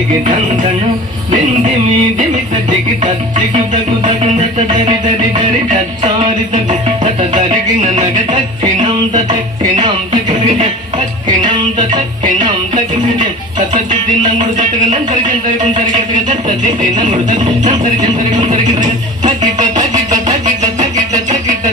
దిగి దందను నిందిమి దిమి దిగి తగ్గు తగ్గు తగ్గునత దరి దరి దరి తత్తారి తగ్గు తత దరిగిన నగ తక్కినం తక్కినం తగ్గిన తక్కినం తక్కినం తగ్గిన తత దిది నంగుడు తగ్గ నంతరికం తరికం తరిగ తత దిది నంగుడు నంతరికం తరికం తరిగ తగ్గిత తగ్గిత తగ్గిత తగ్గిత తగ్గిత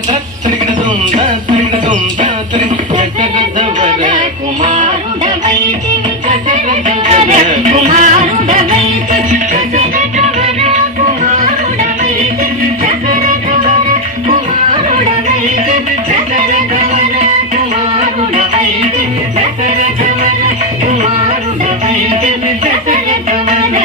తరిగిన దుంద తరిగిన దుంద తరిగిన జగదవర కుమారుడవైతి జగదవర కుమారుడవైతి జగదవర కుమారుడవైతి జగదవర కుమారుడవైతి జగదవర కుమారుడవైతి జగదవర కుమారుడవైతి జగదవర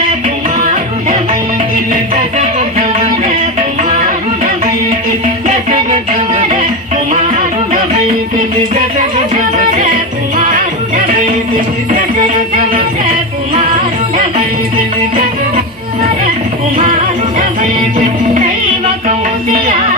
కుమారుడవైతి జగదవర కుమారుడవైతి జగదవర కుమారుడవైతి జగదవర కుమారుడవైతి జగదవర కుమారుడవైతి జగదవర కుమారుడవైతి దైవ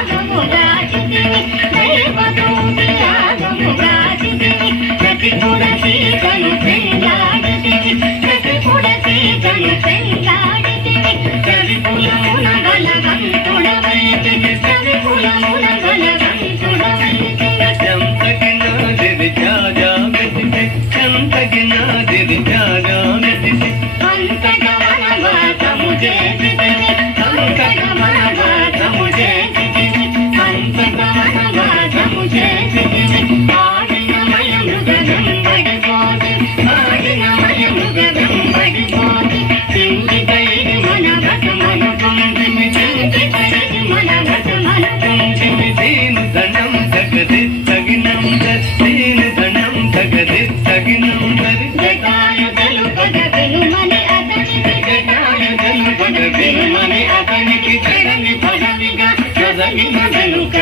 కౌశియాగముగాచితివి దైవ కౌశియాగముగాచితివి ప్రతిపుడ సీతను పెంగాడితివి ప్రతిపుడ సీతను పెంగాడితివి కవికులమున బలవంతుడవైతివి కవికులమున బలవంతుడవైతివి చంతగినాదిరి జాజాగతివి చంతగినాదిరి జాజాగతివి అంతగమనవాతము చేతివి అంతగమనవాతము చేతివి అంతగమనవాతము చేతివి ఆడినమయ మృగం పడిపోతి ఆడినమయ మృగం పడిపోతి చింది కైది మన వ్రతమను కుందిమి చింది కైది మన వ్రతమను కుందిమి దీను ధనం తగది తగినం దీను ధనం తగది తగినం జటాయుధలు పగదిను మని అతనికి జటాయుధలు పగదిను మని అతనికి జగని పదవిగా జగని వెనుక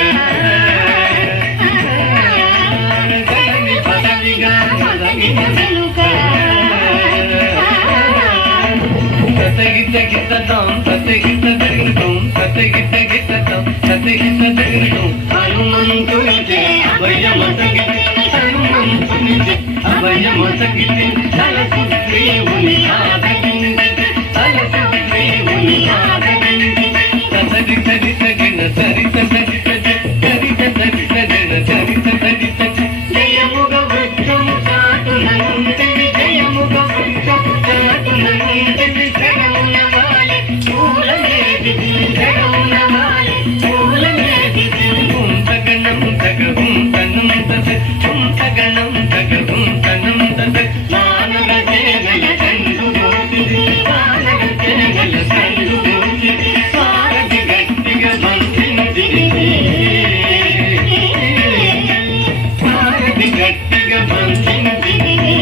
జగని పదవిగా జగని వెనుక సతగిత గితతం సతగిత దగితం సతగిత గితతం సతగిత దగితం హనుమంతునిచే అభయమసగితి హనుమంతునిచే అభయమసగితి తలసుగ్రీవుని ఆదరించితి తలసుగ్రీవుని ఆదరించితి సతగిత గితగిన సరిత సరిత సరిత సరిత జన సరిత సరిత జయముగ వృక్షము చాటునంటివి జయముగ వృక్షము చాటునంటివి జగమున వాలి పూలమేదిది జగమున వాలి పూలమేదిది తగనం తగం తనం తగ తగనం తగం తనం తగ మానవ సేనల కండు దోచిది మానవ సేనల కండు దోచిది సారథి గట్టిగా బంధించిది సారథి గట్టిగా బంధించిది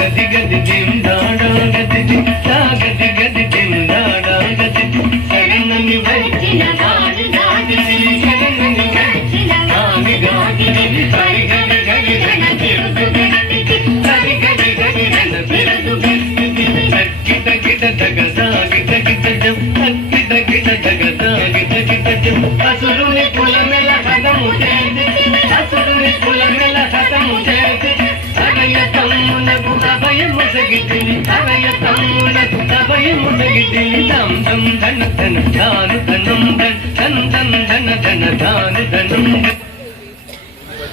గది గది దిం దాడాగది సాగది గది దిం దాడాగది సగనని వచ్చిన గాడి గాడి సగనని వచ్చిన గాడి గాడి సరి గది గది గన తిరుగు గది సరి గది గది గన తిరుగు గది తక్కిట కిట తగదాగి తగిట జం తక్కిట కిట తగదాగి తగిట జం అసురుని కులమెల హతము చేసి అసురుని కులమెల హతము చేసి అభయ తమ్మునకు అభయముసగితిని అభయ తమ్మునకు అభయముసగితిని ధం ధం ధన ధన ధాను ధనం ధన్ ధన్ ధన ధన ధాను ధనం